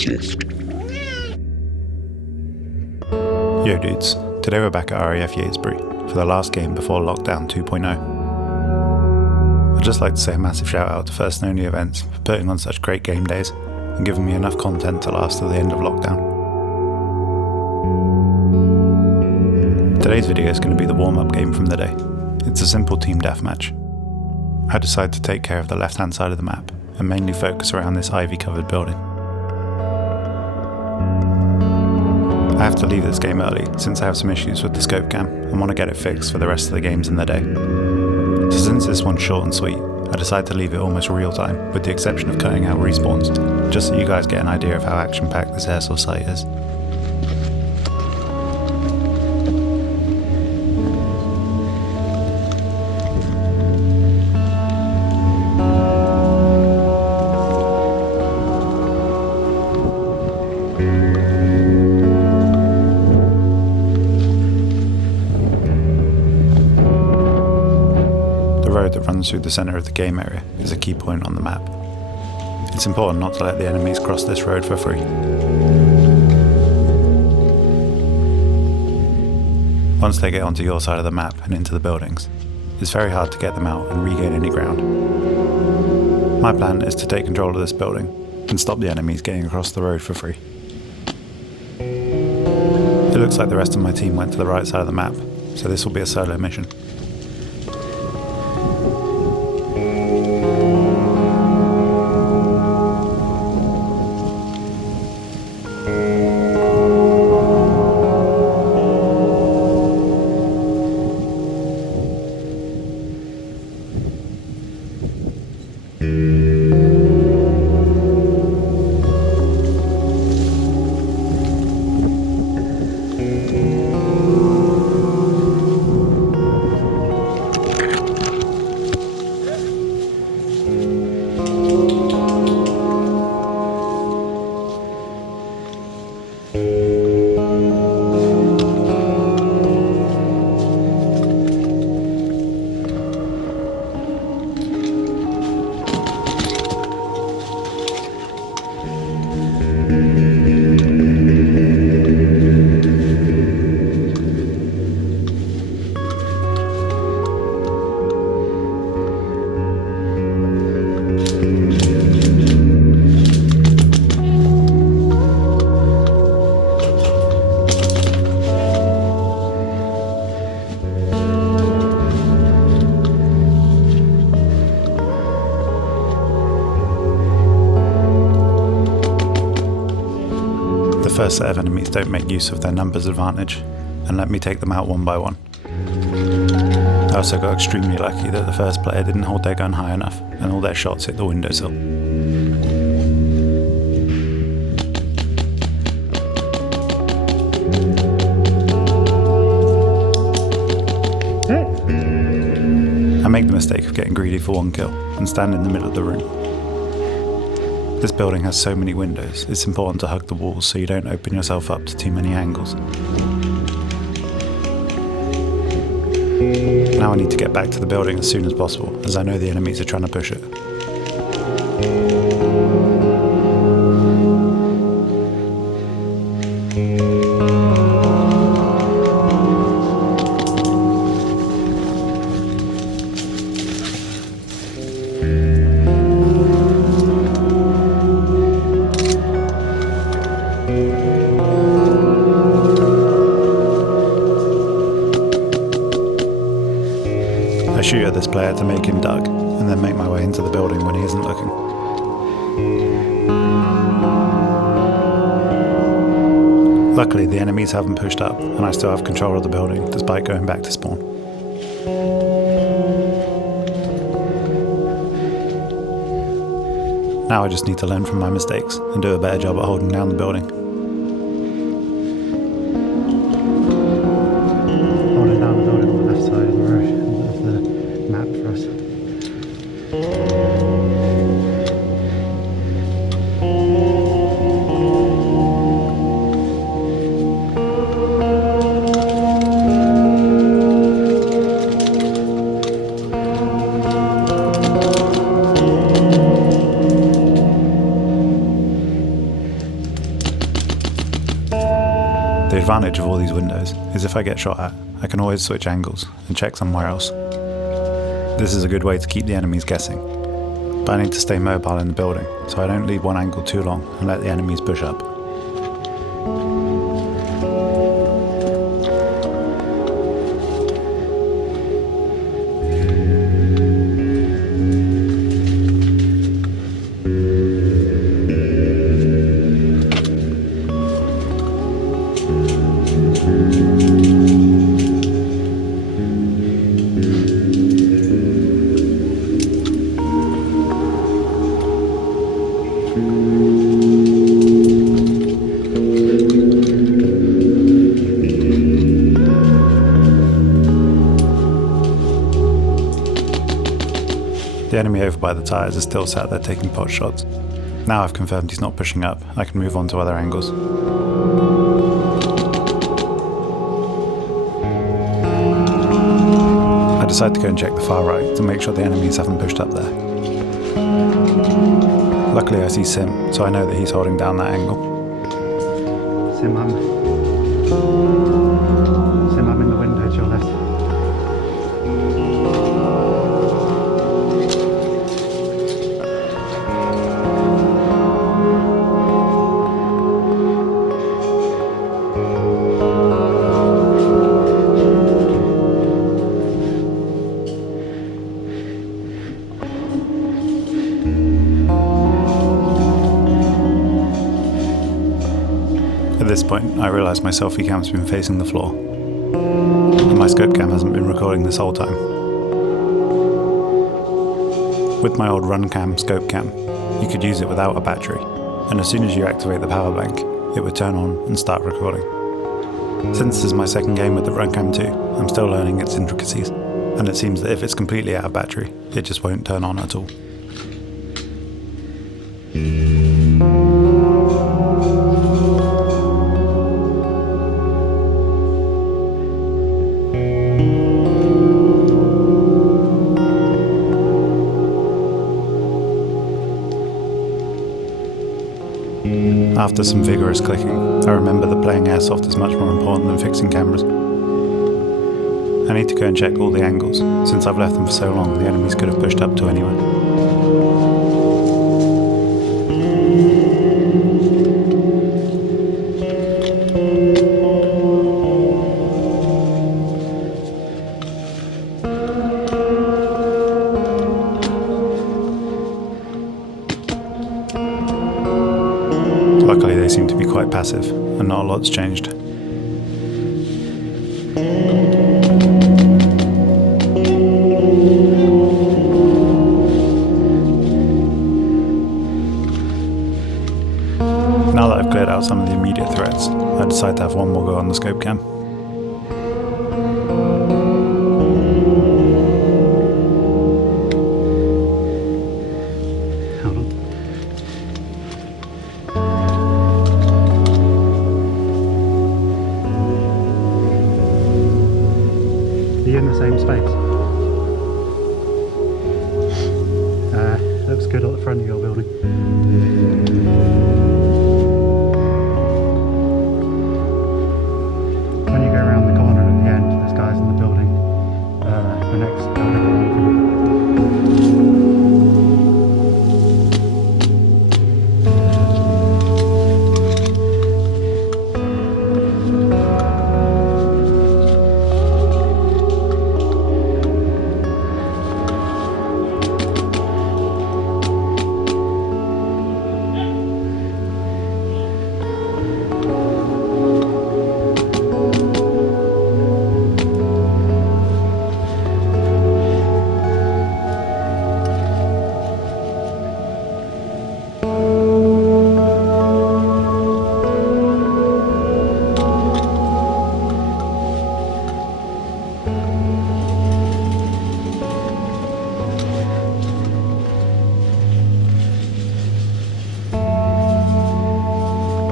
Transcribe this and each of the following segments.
Yo dudes, today we're back at RAF Yatesbury for the last game before Lockdown 2.0. I'd just like to say a massive shout out to First and Only Events for putting on such great game days and giving me enough content to last till the end of lockdown. Today's video is going to be the warm-up game from the day. It's a simple team deathmatch. I decided to take care of the left-hand side of the map and mainly focus around this ivy-covered building. I have to leave this game early since I have some issues with the scope cam and want to get it fixed for the rest of the games in the day. So since this one's short and sweet, I decided to leave it almost real time with the exception of cutting out respawns, just so you guys get an idea of how action-packed this airsoft site is. The road that runs through the centre of the game area is a key point on the map. It's important not to let the enemies cross this road for free. Once they get onto your side of the map and into the buildings, it's very hard to get them out and regain any ground. My plan is to take control of this building and stop the enemies getting across the road for free. It looks like the rest of my team went to the right side of the map, so this will be a solo mission. The first set of enemies don't make use of their numbers advantage and let me take them out one by one. I also got extremely lucky that the first player didn't hold their gun high enough and all their shots hit the windowsill. I make the mistake of getting greedy for one kill and stand in the middle of the room. This building has so many windows, it's important to hug the walls so you don't open yourself up to too many angles. Now I need to get back to the building as soon as possible, as I know the enemies are trying to push it. I shoot at this player to make him duck, and then make my way into the building when he isn't looking. Luckily, the enemies haven't pushed up, and I still have control of the building, despite going back to spawn. Now I just need to learn from my mistakes, and do a better job at holding down the building. Holding down the building on the left side of the road. The map for us. advantage of all these windows is if I get shot at, I can always switch angles and check somewhere else. This is a good way to keep the enemies guessing, but I need to stay mobile in the building so I don't leave one angle too long and let the enemies push up. The enemy over by the tyres is still sat there taking pot shots. Now I've confirmed he's not pushing up, I can move on to other angles. I decide to go and check the far right to make sure the enemies haven't pushed up there. Luckily I see Sim, so I know that he's holding down that angle. Sim, I'm in the window to your left. At this point, I realise my selfie cam's been facing the floor, and my scope cam hasn't been recording this whole time. With my old RunCam scope cam, you could use it without a battery, and as soon as you activate the power bank, it would turn on and start recording. Since this is my second game with the RunCam 2, I'm still learning its intricacies, and it seems that if it's completely out of battery, it just won't turn on at all. After some vigorous clicking, I remember that playing Airsoft is much more important than fixing cameras. I need to go and check all the angles, since I've left them for so long the enemies could have pushed up to anywhere. Luckily they seem to be quite passive, and not a lot's changed. Now that I've cleared out some of the immediate threats, I decide to have one more go on the scope cam. Are you in the same space? Looks good at the front of your building. When you go around the corner at the end, there's guys in the building. The next building.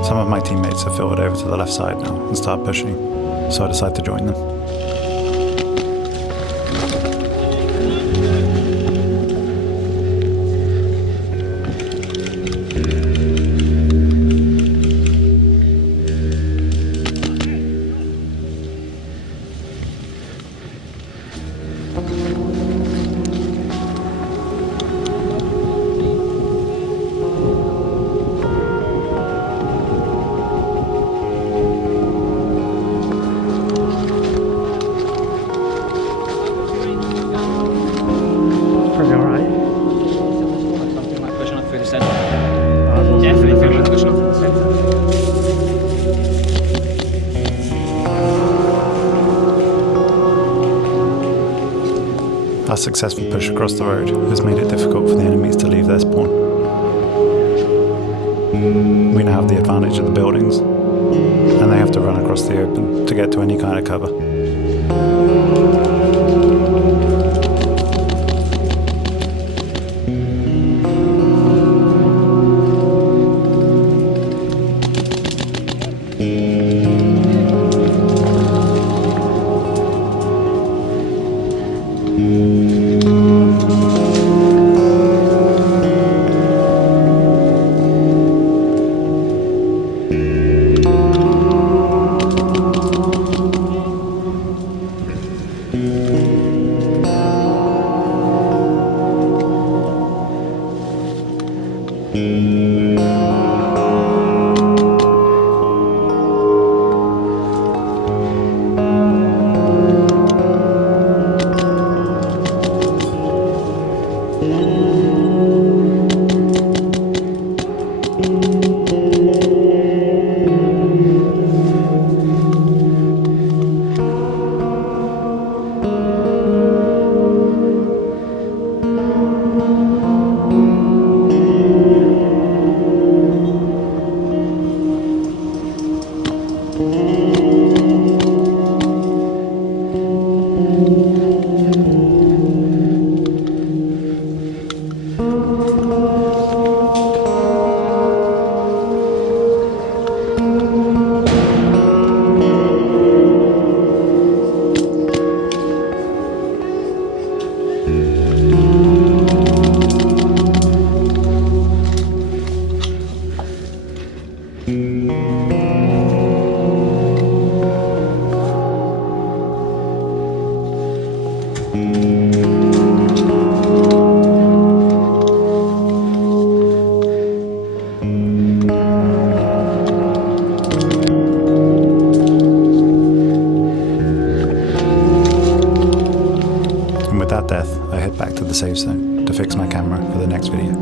Some of my teammates have filtered over to the left side now and start pushing, so I decide to join them. Definitely feel like pushing off in the centre. Our successful push across the road has made it difficult for the enemies to leave their spawn. We now have the advantage of the buildings, and they have to run across the open to get to any kind of cover. And with that death, I head back to the save zone to fix my camera for the next video.